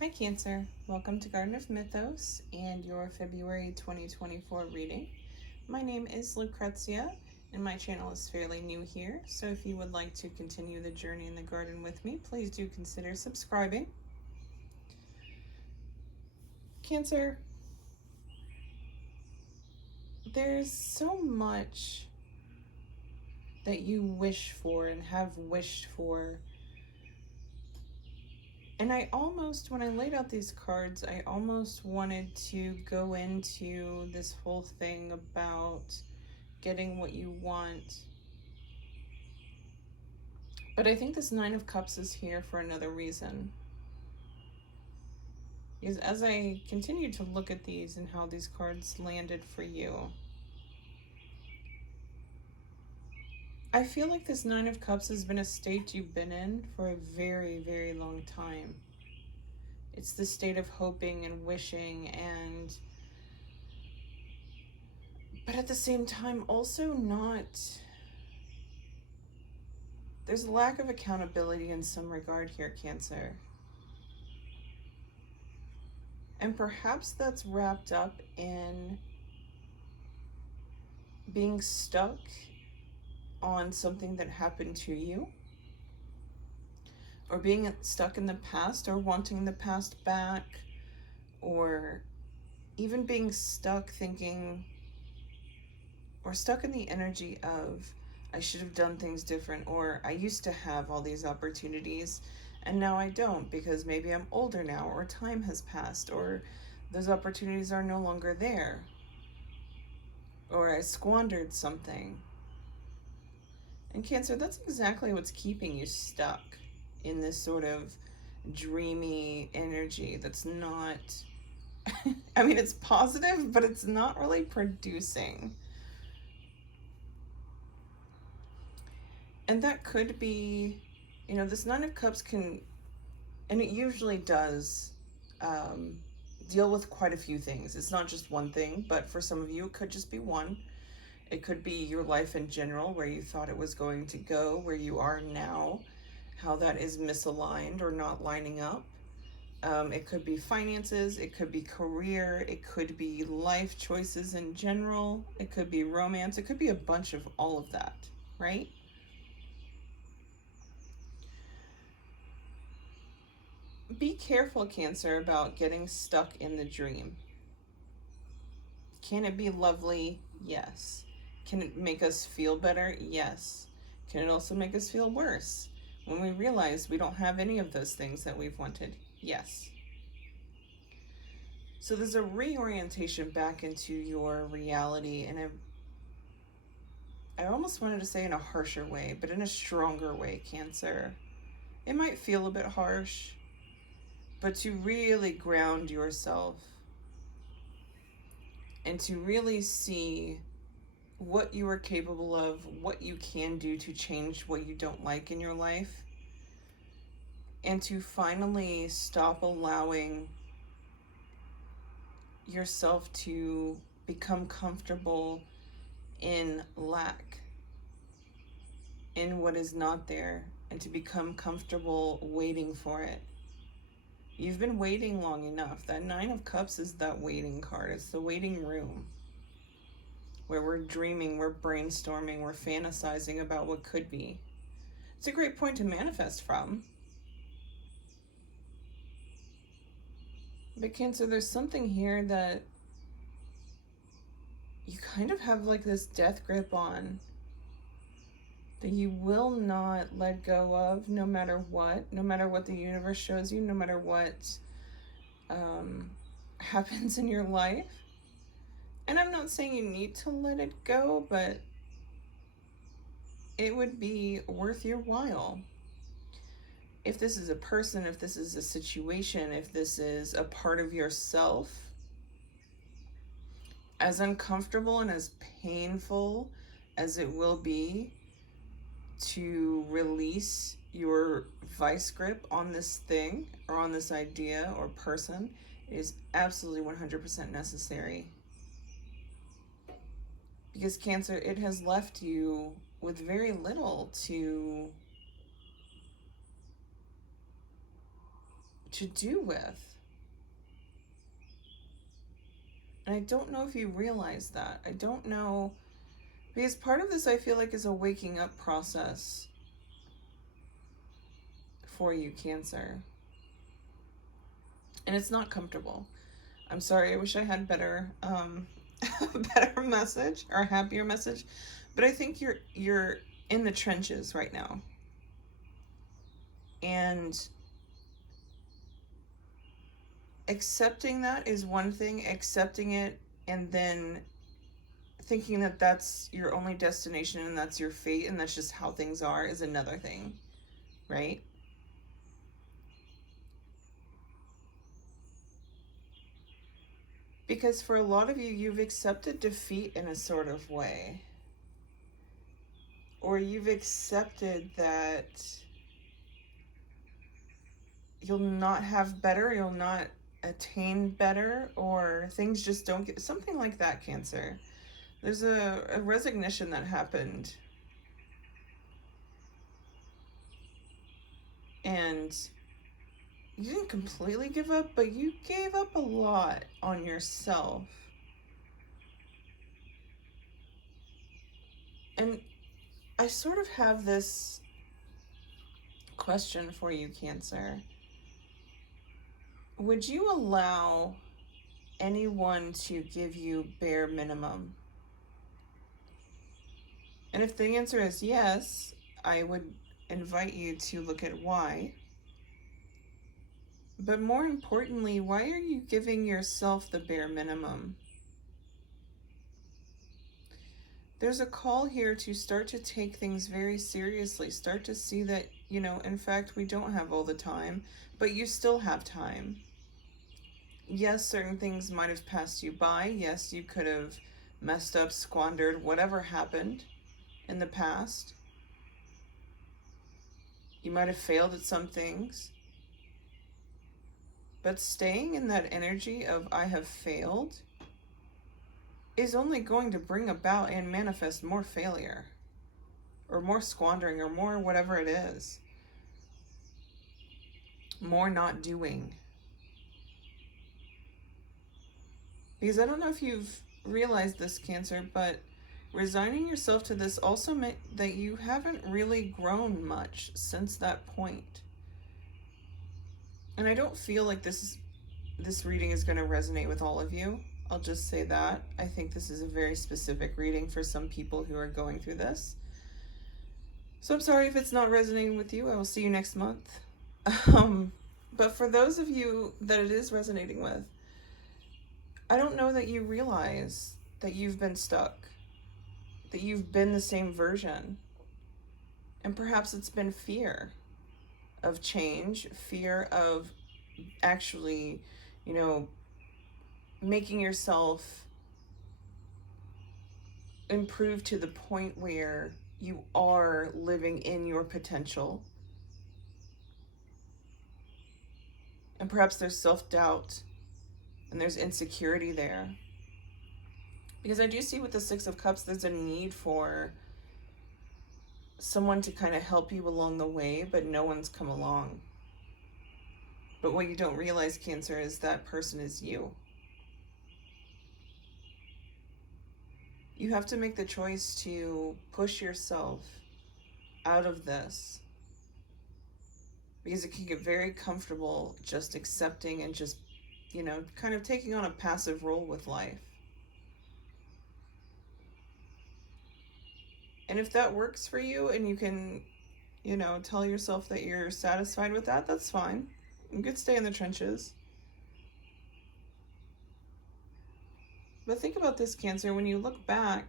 Hi Cancer, welcome to Garden of Mythos and your February 2024 reading. My name is Lucrezia and my channel is fairly new here, so if you would like to continue the journey in the garden with me, please do consider subscribing. Cancer, there's so much that you wish for and have wished for. And when I laid out these cards, I almost wanted to go into this whole thing about getting what you want. But I think this Nine of Cups is here for another reason. Because as I continue to look at these and how these cards landed for you, I feel like this Nine of Cups has been a state you've been in for a very, very long time. It's the state of hoping and wishing, but at the same time also not. There's a lack of accountability in some regard here, Cancer. And perhaps that's wrapped up in being stuck on something that happened to you, or being stuck in the past, or wanting the past back, or even being stuck thinking, or stuck in the energy of, I should have done things different, or I used to have all these opportunities and now I don't because maybe I'm older now, or time has passed, or those opportunities are no longer there, or I squandered something. And Cancer, that's exactly what's keeping you stuck in this sort of dreamy energy that's not, I mean, it's positive, but it's not really producing. And that could be, this Nine of Cups can, and it usually does, deal with quite a few things. It's not just one thing, but for some of you, it could just be one. It could be your life in general, where you thought it was going to go, where you are now, how that is misaligned or not lining up. It could be finances, it could be career, it could be life choices in general, it could be romance, it could be a bunch of all of that, right? Be careful, Cancer, about getting stuck in the dream. Can it be lovely? Yes. Can it make us feel better? Yes. Can it also make us feel worse when we realize we don't have any of those things that we've wanted? Yes. So there's a reorientation back into your reality, and I almost wanted to say in a harsher way, but in a stronger way, Cancer. It might feel a bit harsh, but to really ground yourself and to really see what you are capable of, what you can do to change what you don't like in your life, and to finally stop allowing yourself to become comfortable in lack, in what is not there, and to become comfortable waiting for it. You've been waiting long enough. That Nine of Cups is that waiting card. It's the waiting room where we're dreaming, we're brainstorming, we're fantasizing about what could be. It's a great point to manifest from. But Cancer, there's something here that you kind of have like this death grip on, that you will not let go of no matter what the universe shows you, no matter what happens in your life. And I'm not saying you need to let it go, but it would be worth your while. If this is a person, if this is a situation, if this is a part of yourself, as uncomfortable and as painful as it will be to release your vice grip on this thing or on this idea or person, it is absolutely 100% necessary. Because Cancer, it has left you with very little to do with. And I don't know if you realize that. I don't know, because part of this I feel like is a waking up process for you, Cancer. And it's not comfortable. I'm sorry, I wish I had better better message or a happier message. But I think you're in the trenches right now. And accepting that is one thing, accepting it and then thinking that that's your only destination and that's your fate and that's just how things are is another thing, right? Because for a lot of you, you've accepted defeat in a sort of way. Or you've accepted that you'll not have better, you'll not attain better, or things just don't get, something like that, Cancer. There's a resignation that happened. And you didn't completely give up, but you gave up a lot on yourself. And I sort of have this question for you, Cancer. Would you allow anyone to give you bare minimum? And if the answer is yes, I would invite you to look at why. But more importantly, why are you giving yourself the bare minimum? There's a call here to start to take things very seriously. Start to see that, in fact, we don't have all the time, but you still have time. Yes, certain things might have passed you by. Yes, you could have messed up, squandered, whatever happened in the past. You might have failed at some things. But staying in that energy of I have failed is only going to bring about and manifest more failure or more squandering or more whatever it is. More not doing. Because I don't know if you've realized this, Cancer, but resigning yourself to this also meant that you haven't really grown much since that point. And I don't feel like this reading is going to resonate with all of you. I'll just say that. I think this is a very specific reading for some people who are going through this. So I'm sorry if it's not resonating with you. I will see you next month. But for those of you that it is resonating with, I don't know that you realize that you've been stuck, that you've been the same version. And perhaps it's been fear of change, fear of actually, making yourself improve to the point where you are living in your potential. And perhaps there's self-doubt and there's insecurity there. Because I do see with the Six of Cups, there's a need for someone to kind of help you along the way, but no one's come along. But what you don't realize, Cancer, is that person is you. You have to make the choice to push yourself out of this. Because it can get very comfortable just accepting and just, kind of taking on a passive role with life. And if that works for you and you can, tell yourself that you're satisfied with that, that's fine. You could stay in the trenches. But think about this, Cancer, when you look back,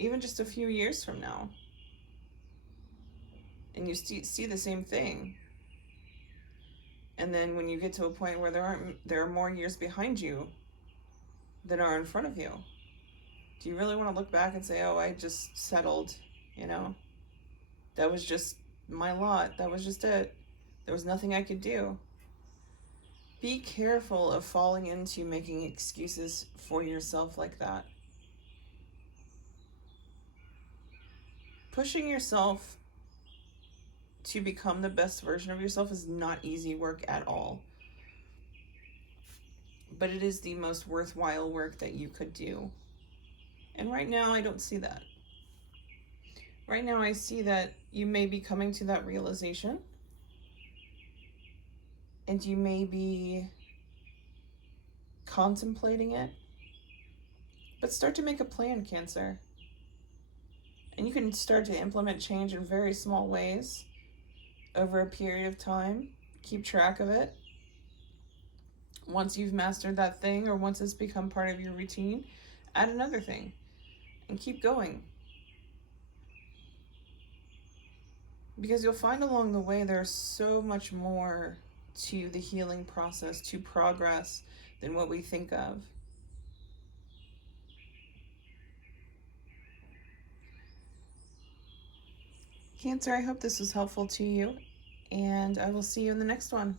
even just a few years from now, and you see the same thing, and then when you get to a point where there are more years behind you than are in front of you, do you really want to look back and say, oh, I just settled, that was just my lot, that was just it, there was nothing I could do? Be careful of falling into making excuses for yourself like that. Pushing yourself to become the best version of yourself is not easy work at all. but it is the most worthwhile work that you could do. And right now, I don't see that. Right now, I see that you may be coming to that realization, and you may be contemplating it, but start to make a plan, Cancer. And you can start to implement change in very small ways over a period of time. Keep track of it. Once you've mastered that thing, or once it's become part of your routine, add another thing and keep going. Because you'll find along the way there's so much more to the healing process, to progress, than what we think of. Cancer, I hope this was helpful to you, and I will see you in the next one.